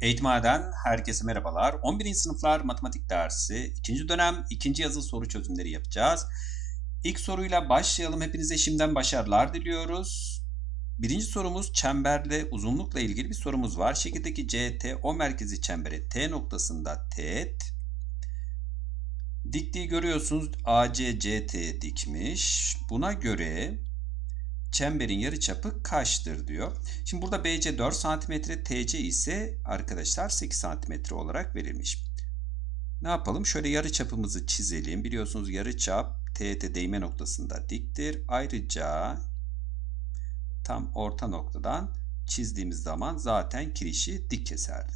Eğitimhane'den herkese merhabalar. 11. sınıflar matematik dersi 2. dönem 2. yazı soru çözümleri yapacağız. İlk soruyla başlayalım. Hepinize şimdiden başarılar diliyoruz. Birinci sorumuz çemberle uzunlukla ilgili bir sorumuz var. Şekildeki CT o merkezi çembere T noktasında teğet. Diktiği görüyorsunuz AC CT dikmiş. Buna göre çemberin yarıçapı kaçtır diyor. Şimdi burada BC 4 cm, TC ise arkadaşlar 8 cm olarak verilmiş. Ne yapalım? Şöyle yarıçapımızı çizelim. Biliyorsunuz yarıçap TT değme noktasında diktir. Ayrıca tam orta noktadan çizdiğimiz zaman zaten kirişi dik keserdi.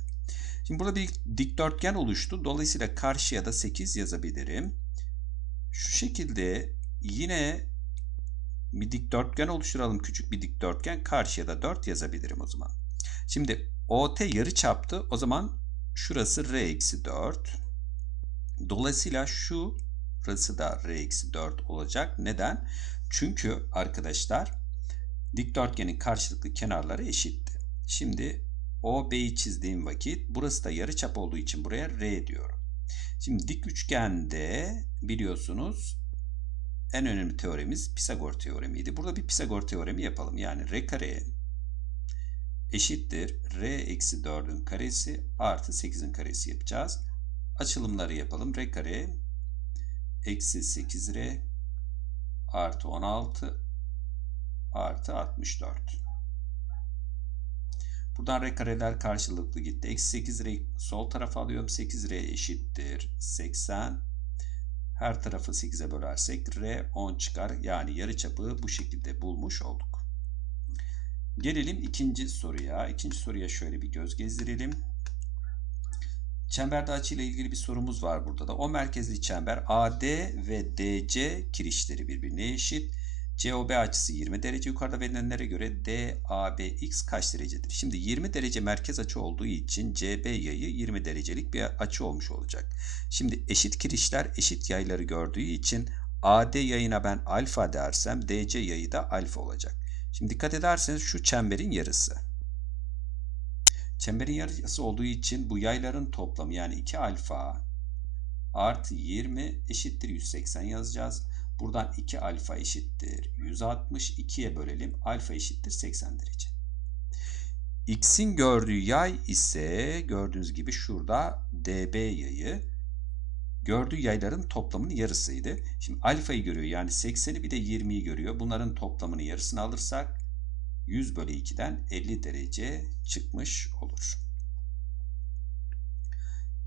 Şimdi burada bir dikdörtgen oluştu. Dolayısıyla karşıya da 8 yazabilirim. Şu şekilde yine bir dikdörtgen oluşturalım. Küçük bir dikdörtgen. Karşıya da 4 yazabilirim o zaman. Şimdi OT yarı çaptı. O zaman şurası R eksi 4. Dolayısıyla şu burası da R eksi 4 olacak. Neden? Çünkü arkadaşlar dikdörtgenin karşılıklı kenarları eşitti. Şimdi OB'yi çizdiğim vakit burası da yarı çap olduğu için buraya R diyorum. Şimdi dik üçgende biliyorsunuz en önemli teoremiz Pisagor teoremiydi. Burada bir Pisagor teoremi yapalım. Yani R kare eşittir R eksi 4'ün karesi artı 8'in karesi yapacağız. Açılımları yapalım. R kare eksi 8R artı 16 artı 64. Buradan R kareler karşılıklı gitti. Eksi 8R sol tarafa alıyorum. 8R eşittir 80 her tarafı 8'e bölersek R 10 çıkar. Yani yarıçapı bu şekilde bulmuş olduk. Gelelim ikinci soruya. İkinci soruya şöyle bir göz gezdirelim. Çemberde açı ile ilgili bir sorumuz var burada da. O merkezli çember AD ve DC kirişleri birbirine eşit. COB açısı 20 derece yukarıda verilenlere göre DABX kaç derecedir? Şimdi 20 derece merkez açı olduğu için CB yayı 20 derecelik bir açı olmuş olacak. Şimdi eşit kirişler eşit yayları gördüğü için AD yayına ben alfa dersem DC yayı da alfa olacak. Şimdi dikkat ederseniz şu çemberin yarısı. Çemberin yarısı olduğu için bu yayların toplamı yani 2 alfa artı 20 eşittir 180 yazacağız. Buradan 2 alfa eşittir 160. 2'ye bölelim. Alfa eşittir 80 derece. X'in gördüğü yay ise gördüğünüz gibi şurada DB yayı. Gördüğü yayların toplamının yarısıydı. Şimdi alfayı görüyor yani 80'i bir de 20'yi görüyor. Bunların toplamını yarısını alırsak 100 bölü 2'den 50 derece çıkmış olur.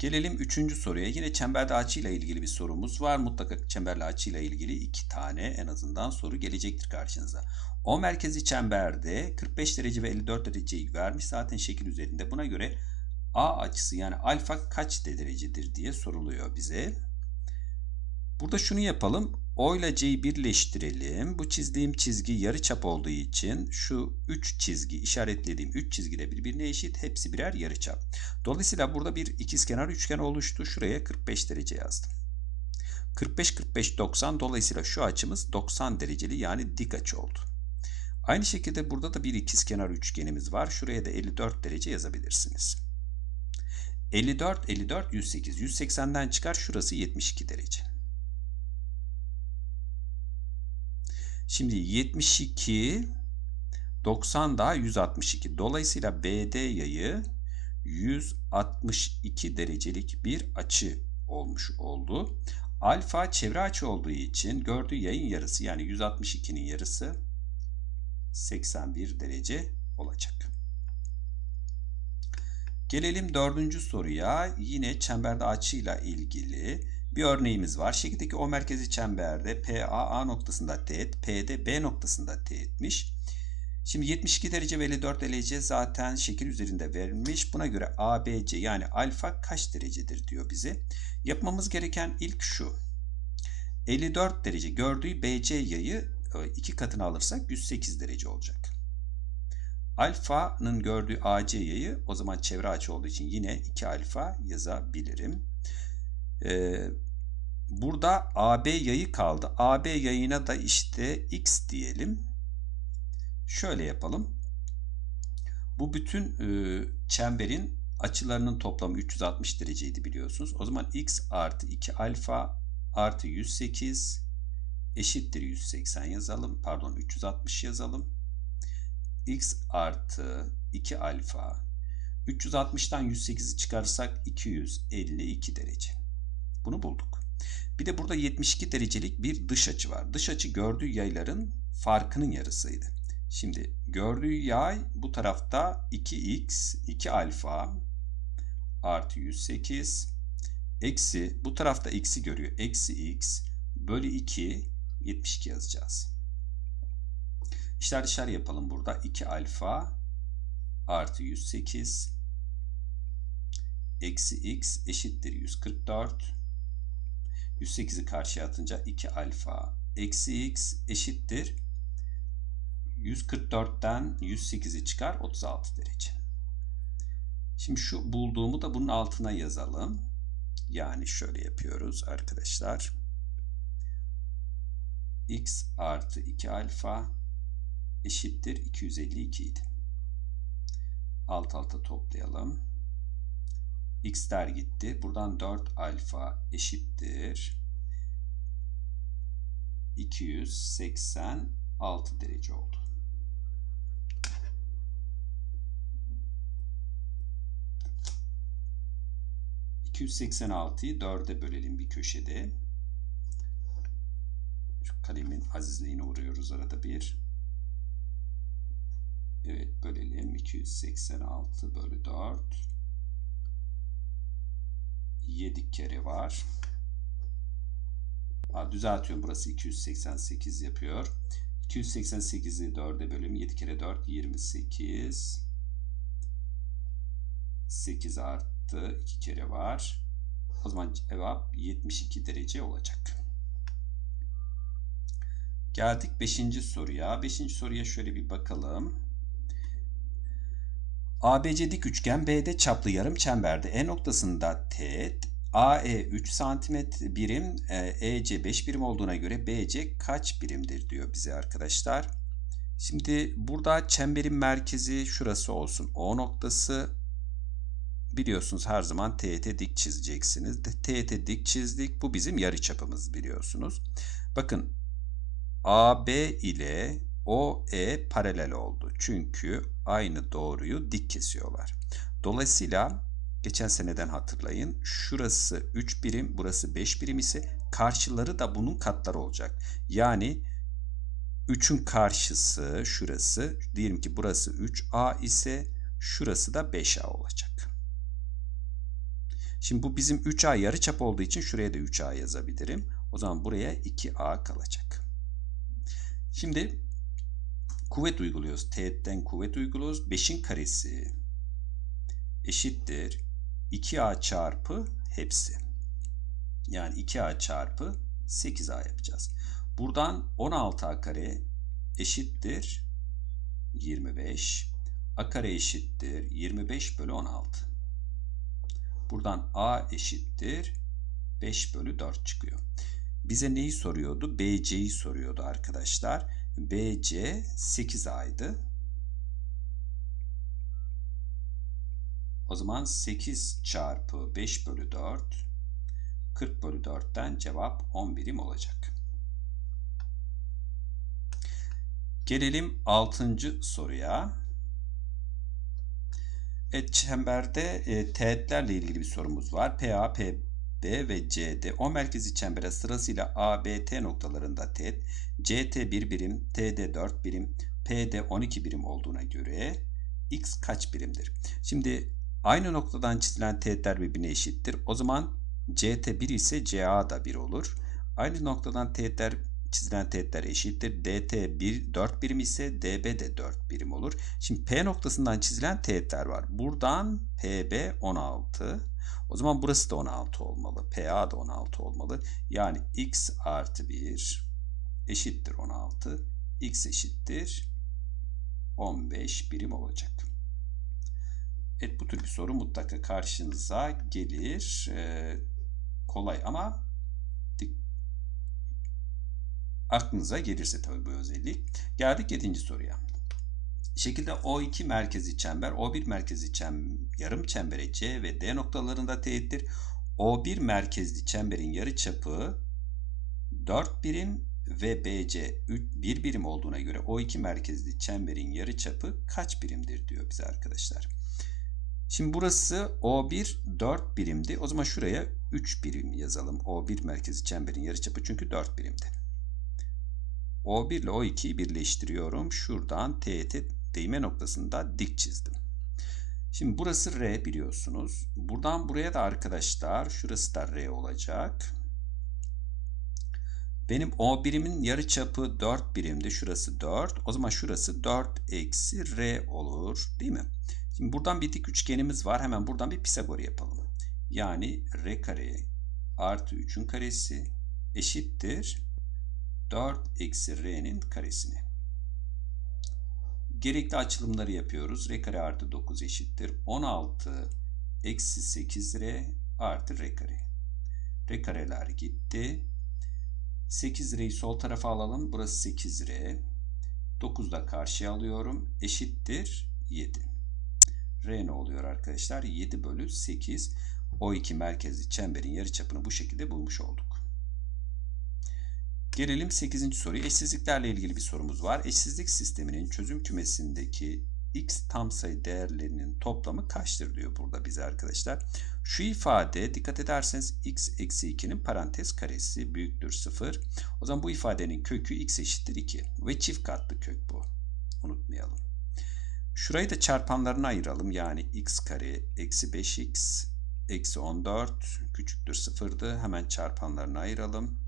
Gelelim üçüncü soruya. Yine çemberde açıyla ilgili bir sorumuz var. Mutlaka çemberli açıyla ilgili iki tane en azından soru gelecektir karşınıza. O merkezi çemberde 45 derece ve 54 dereceyi vermiş zaten şekil üzerinde. Buna göre A açısı yani alfa kaç derecedir diye soruluyor bize. Burada şunu yapalım. O ile C'yi birleştirelim. Bu çizdiğim çizgi yarıçap olduğu için şu 3 çizgi işaretlediğim 3 çizgi de birbirine eşit. Hepsi birer yarıçap. Dolayısıyla burada bir ikizkenar üçgen oluştu. Şuraya 45 derece yazdım. 45 45 90 dolayısıyla şu açımız 90 dereceli yani dik açı oldu. Aynı şekilde burada da bir ikizkenar üçgenimiz var. Şuraya da 54 derece yazabilirsiniz. 54 54 108 180'den çıkar şurası 72 derece. Şimdi 72 90 daha 162. Dolayısıyla BD yayı 162 derecelik bir açı olmuş oldu. Alfa çevre açı olduğu için gördüğü yayın yarısı yani 162'nin yarısı 81 derece olacak. Gelelim dördüncü soruya. Yine çemberde açıyla ilgili bir örneğimiz var. Şekildeki o merkezi çemberde PA A noktasında teğet, PD B noktasında teğetmiş. Şimdi 72 derece ve 54 derece zaten şekil üzerinde verilmiş. Buna göre ABC yani alfa kaç derecedir diyor bize. Yapmamız gereken ilk şu. 54 derece gördüğü BC yayı iki katını alırsak 108 derece olacak. Alfa'nın gördüğü AC yayı o zaman çevre açı olduğu için yine 2 alfa yazabilirim. Ee, burada AB yayı kaldı. AB yayına da işte x diyelim. Şöyle yapalım. Bu bütün e, çemberin Açılarının toplamı 360 dereceydi biliyorsunuz. O zaman x artı 2 alfa artı 108 eşittir 180 yazalım. Pardon 360 yazalım. x artı 2 alfa 360'tan 108'i çıkarırsak 252 derece. Bunu bulduk. Bir de burada 72 derecelik bir dış açı var. Dış açı gördüğü yayların farkının yarısıydı. Şimdi gördüğü yay bu tarafta 2x, 2 alfa artı 108 eksi bu tarafta x'i görüyor. Eksi x bölü 2 72 yazacağız. İşler dışarı yapalım burada. 2 alfa artı 108 eksi x eşittir 144. 108'i karşıya atınca 2 alfa eksi x eşittir 144'ten 108'i çıkar 36 derece. Şimdi şu bulduğumu da bunun altına yazalım. Yani şöyle yapıyoruz arkadaşlar. x artı 2 alfa eşittir 252 idi. Alt alta toplayalım. X'ler gitti. Buradan 4 alfa eşittir 286 derece oldu. ...286'yı 4'e bölelim bir köşede. Şu kalemin azizliğine uğruyoruz arada bir. Evet bölelim. 286 bölü 4. 7 kere var. Ha, düzeltiyorum. Burası 288 yapıyor. 288'i 4'e bölüm. 7 kere 4 28. 8 arttı. 2 kere var. O zaman cevap 72 derece olacak. Geldik 5. soruya. 5. soruya şöyle bir bakalım. ABC dik üçgen BD çaplı yarım çemberde E noktasında teğet AE 3 santimetre birim EC 5 birim olduğuna göre BC kaç birimdir diyor bize arkadaşlar. Şimdi burada çemberin merkezi şurası olsun. O noktası biliyorsunuz her zaman teğete dik çizeceksiniz. Teğete dik çizdik. Bu bizim yarıçapımız biliyorsunuz. Bakın AB ile OE paralel oldu. Çünkü aynı doğruyu dik kesiyorlar. Dolayısıyla geçen seneden hatırlayın. Şurası 3 birim, burası 5 birim ise karşıları da bunun katları olacak. Yani 3'ün karşısı şurası. Diyelim ki burası 3A ise şurası da 5A olacak. Şimdi bu bizim 3A yarıçap olduğu için şuraya da 3A yazabilirim. O zaman buraya 2A kalacak. Şimdi kuvvet uyguluyoruz. Teğetten kuvvet uyguluyoruz. 5'in karesi eşittir 2a çarpı hepsi. Yani 2a çarpı 8a yapacağız. Buradan 16a kare eşittir 25. a kare eşittir 25 bölü 16. Buradan a eşittir 5 bölü 4 çıkıyor. Bize neyi soruyordu? BC'yi soruyordu arkadaşlar. BC 8A'ydı. O zaman 8 çarpı 5 bölü 4 40 bölü 4'ten cevap 10 birim olacak. Gelelim 6. soruya. Evet, çemberde e, teğetlerle ilgili bir sorumuz var. PA, PB ve CD o merkezi çembere sırasıyla ABT noktalarında teğet CT 1 birim, TD 4 birim, PD 12 birim olduğuna göre X kaç birimdir? Şimdi aynı noktadan çizilen teğetler birbirine eşittir. O zaman CT 1 ise CA da 1 olur. Aynı noktadan teğetler çizilen teğetler eşittir. DT 1 4 birim ise DB de 4 birim olur. Şimdi P noktasından çizilen teğetler var. Buradan PB 16. O zaman burası da 16 olmalı. PA da 16 olmalı. Yani X artı 1 eşittir 16. X eşittir 15 birim olacak. Evet bu tür bir soru mutlaka karşınıza gelir. Ee, kolay ama aklınıza gelirse tabii bu özellik. Geldik 7. soruya. Şekilde O2 merkezi çember, O1 merkezi çem, yarım çembere C ve D noktalarında teğettir. O1 merkezli çemberin yarıçapı 4 birim ve BC 1 birim olduğuna göre O2 merkezli çemberin yarıçapı kaç birimdir diyor bize arkadaşlar. Şimdi burası O1 4 birimdi. O zaman şuraya 3 birim yazalım. O1 merkezi çemberin yarıçapı çünkü 4 birimdi. O1 ile O2'yi birleştiriyorum. Şuradan teğet değme noktasında dik çizdim. Şimdi burası R biliyorsunuz. Buradan buraya da arkadaşlar şurası da R olacak. Benim O birimin yarı çapı 4 birimdi. Şurası 4. O zaman şurası 4 eksi R olur. Değil mi? Şimdi buradan bir dik üçgenimiz var. Hemen buradan bir Pisagor yapalım. Yani R kare artı 3'ün karesi eşittir 4 eksi R'nin karesine. Gerekli açılımları yapıyoruz. R kare artı 9 eşittir. 16 eksi 8 R artı R kare. R kareler gitti. 8 R'yi sol tarafa alalım. Burası 8 R. 9 da karşıya alıyorum. Eşittir 7. R ne oluyor arkadaşlar? 7 bölü 8. O iki merkezli çemberin yarıçapını bu şekilde bulmuş olduk. Gelelim 8. soruya. Eşsizliklerle ilgili bir sorumuz var. Eşsizlik sisteminin çözüm kümesindeki x tam sayı değerlerinin toplamı kaçtır diyor burada bize arkadaşlar. Şu ifade dikkat ederseniz x eksi 2'nin parantez karesi büyüktür 0. O zaman bu ifadenin kökü x eşittir 2 ve çift katlı kök bu. Unutmayalım. Şurayı da çarpanlarına ayıralım. Yani x kare eksi 5x eksi 14 küçüktür 0'dı. Hemen çarpanlarına ayıralım.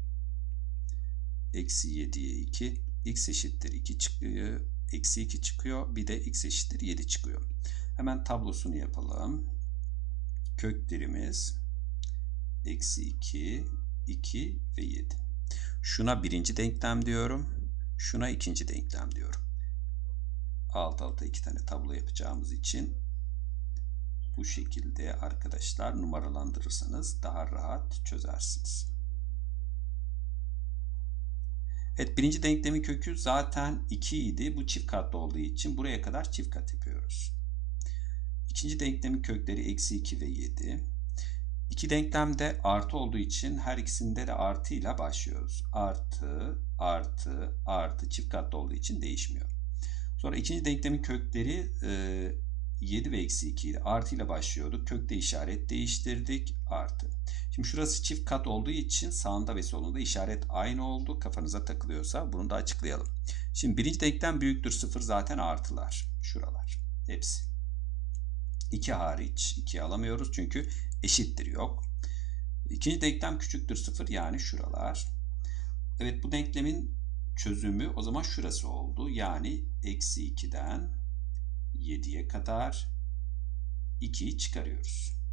Eksi 7'ye 2. x eşittir 2 çıkıyor. Eksi 2 çıkıyor. Bir de x eşittir 7 çıkıyor. Hemen tablosunu yapalım. Köklerimiz eksi 2, 2 ve 7. Şuna birinci denklem diyorum. Şuna ikinci denklem diyorum. Alt alta iki tane tablo yapacağımız için bu şekilde arkadaşlar numaralandırırsanız daha rahat çözersiniz. Evet birinci denklemin kökü zaten 2 idi. Bu çift katlı olduğu için buraya kadar çift kat yapıyoruz. İkinci denklemin kökleri eksi 2 ve 7. İki denklemde artı olduğu için her ikisinde de artı ile başlıyoruz. Artı, artı, artı çift katlı olduğu için değişmiyor. Sonra ikinci denklemin kökleri e, 7 ve eksi 2 idi. Artı ile başlıyorduk. Kökte işaret değiştirdik. Artı. Şimdi şurası çift kat olduğu için sağında ve solunda işaret aynı oldu. Kafanıza takılıyorsa bunu da açıklayalım. Şimdi birinci denklem büyüktür 0 zaten artılar. Şuralar. Hepsi. 2 hariç 2 alamıyoruz çünkü eşittir yok. İkinci denklem küçüktür 0 yani şuralar. Evet bu denklemin çözümü o zaman şurası oldu. Yani eksi 2'den 7'ye kadar 2'yi çıkarıyoruz.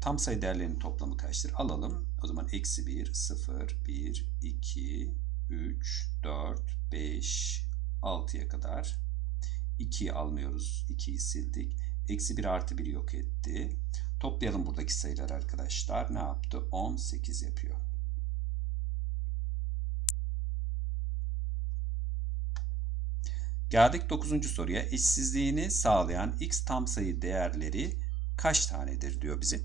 Tam sayı değerlerinin toplamı kaçtır? Alalım. O zaman eksi 1, 0, 1, 2, 3, 4, 5, 6'ya kadar. 2'yi almıyoruz. 2'yi sildik. Eksi 1 artı 1 yok etti. Toplayalım buradaki sayılar arkadaşlar. Ne yaptı? 18 yapıyor. Geldik 9. soruya. Eşsizliğini sağlayan x tam sayı değerleri kaç tanedir diyor bize.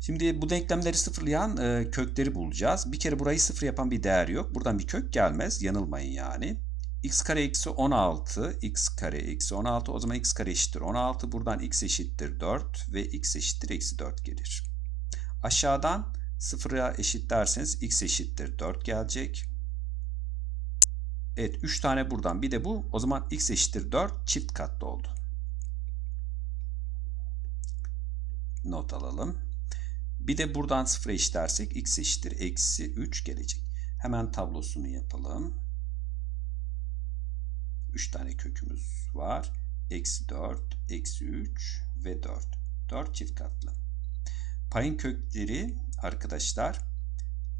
Şimdi bu denklemleri sıfırlayan e, kökleri bulacağız. Bir kere burayı sıfır yapan bir değer yok. Buradan bir kök gelmez. Yanılmayın yani. x kare eksi 16. x kare eksi 16. O zaman x kare eşittir 16. Buradan x eşittir 4 ve x eşittir eksi 4 gelir. Aşağıdan sıfıra eşit derseniz x eşittir 4 gelecek. Evet 3 tane buradan bir de bu. O zaman x eşittir 4 çift katlı oldu. Not alalım. Bir de buradan sıfıra eşitlersek x eşittir eksi 3 gelecek. Hemen tablosunu yapalım. 3 tane kökümüz var. Eksi 4, eksi 3 ve 4. 4 çift katlı. Payın kökleri arkadaşlar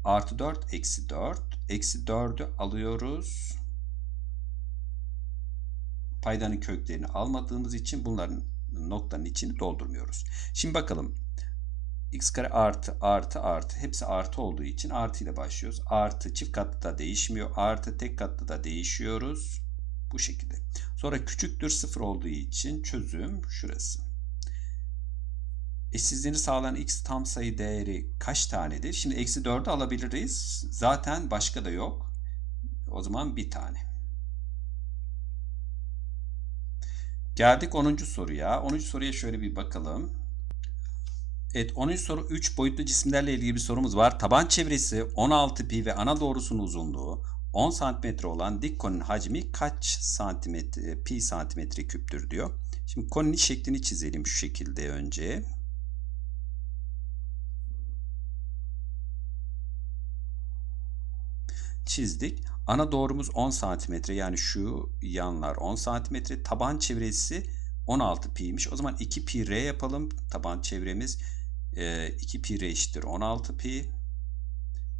artı 4, eksi 4. Eksi 4'ü alıyoruz. Paydanın köklerini almadığımız için bunların noktanın içini doldurmuyoruz. Şimdi bakalım. x kare artı artı artı hepsi artı olduğu için artı ile başlıyoruz. Artı çift katlı da değişmiyor. Artı tek katlı da değişiyoruz. Bu şekilde. Sonra küçüktür sıfır olduğu için çözüm şurası. Eşsizliğini sağlayan x tam sayı değeri kaç tanedir? Şimdi eksi 4'ü alabiliriz. Zaten başka da yok. O zaman bir tane. Geldik 10. soruya. 10. soruya şöyle bir bakalım. Evet 10. soru 3 boyutlu cisimlerle ilgili bir sorumuz var. Taban çevresi 16 pi ve ana doğrusunun uzunluğu 10 santimetre olan dik koninin hacmi kaç santimetre pi santimetre küptür diyor. Şimdi koninin şeklini çizelim şu şekilde önce. Çizdik. Ana doğrumuz 10 santimetre yani şu yanlar 10 santimetre. Taban çevresi 16 pi'ymiş. O zaman 2 pi r yapalım. Taban çevremiz 2 pi r eşittir 16 pi.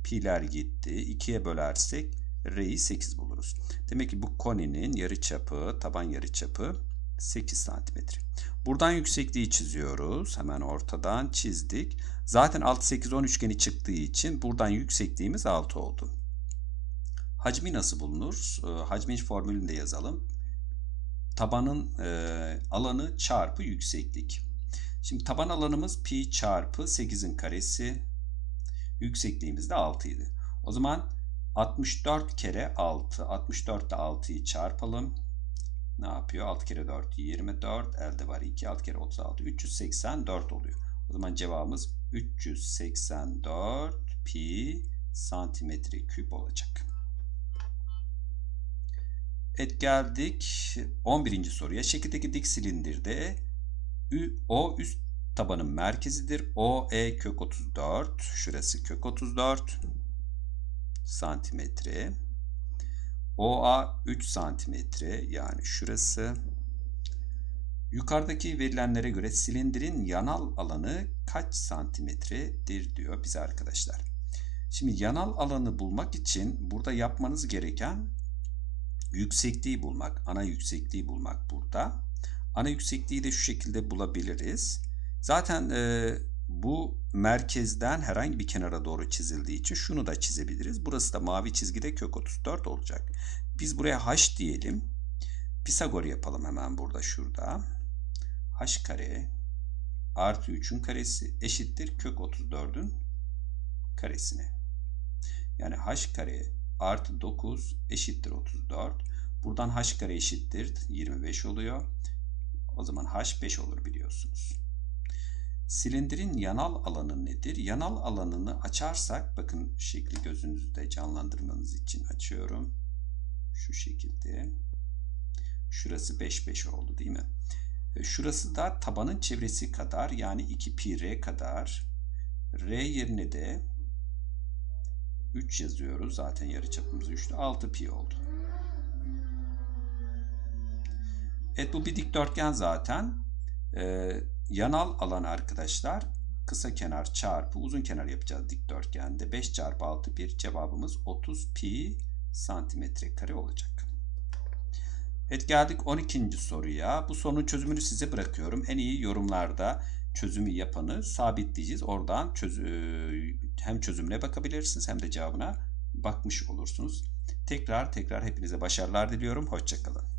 Pi'ler gitti. 2'ye bölersek r'yi 8 buluruz. Demek ki bu koninin yarıçapı, taban yarıçapı 8 santimetre. Buradan yüksekliği çiziyoruz. Hemen ortadan çizdik. Zaten 6, 8, 10 üçgeni çıktığı için buradan yüksekliğimiz 6 oldu. Hacmi nasıl bulunur? Hacmin formülünü de yazalım. Tabanın e, alanı çarpı yükseklik. Şimdi taban alanımız pi çarpı 8'in karesi. Yüksekliğimiz de 6 idi. O zaman 64 kere 6. 64 ile 6'yı çarpalım. Ne yapıyor? 6 kere 4 24. Elde var 2. 6 kere 36. 384 oluyor. O zaman cevabımız 384 pi santimetre küp olacak. Evet geldik 11. soruya. Şekildeki dik silindirde O üst tabanın merkezidir. OE kök 34. Şurası kök 34 santimetre. OA 3 santimetre yani şurası. Yukarıdaki verilenlere göre silindirin yanal alanı kaç santimetredir diyor bize arkadaşlar. Şimdi yanal alanı bulmak için burada yapmanız gereken yüksekliği bulmak, ana yüksekliği bulmak burada. Ana yüksekliği de şu şekilde bulabiliriz. Zaten e, bu merkezden herhangi bir kenara doğru çizildiği için şunu da çizebiliriz. Burası da mavi çizgide kök 34 olacak. Biz buraya h diyelim. Pisagor yapalım hemen burada şurada. h kare artı 3'ün karesi eşittir kök 34'ün karesine. Yani h kare artı 9 eşittir 34. Buradan h kare eşittir 25 oluyor. O zaman h 5 olur biliyorsunuz. Silindirin yanal alanı nedir? Yanal alanını açarsak bakın şekli gözünüzde canlandırmanız için açıyorum. Şu şekilde. Şurası 5 5 oldu değil mi? Şurası da tabanın çevresi kadar yani 2 pi r kadar. R yerine de 3 yazıyoruz. Zaten yarıçapımız 3'tü. 6 pi oldu. Evet bu bir dikdörtgen zaten. Ee, yanal alan arkadaşlar kısa kenar çarpı uzun kenar yapacağız dikdörtgende. 5 çarpı 6 bir cevabımız 30 pi santimetre kare olacak. Evet geldik 12. soruya. Bu sorunun çözümünü size bırakıyorum. En iyi yorumlarda çözümü yapanı sabitleyeceğiz. Oradan çözü, hem çözümüne bakabilirsiniz hem de cevabına bakmış olursunuz. Tekrar tekrar hepinize başarılar diliyorum. Hoşçakalın.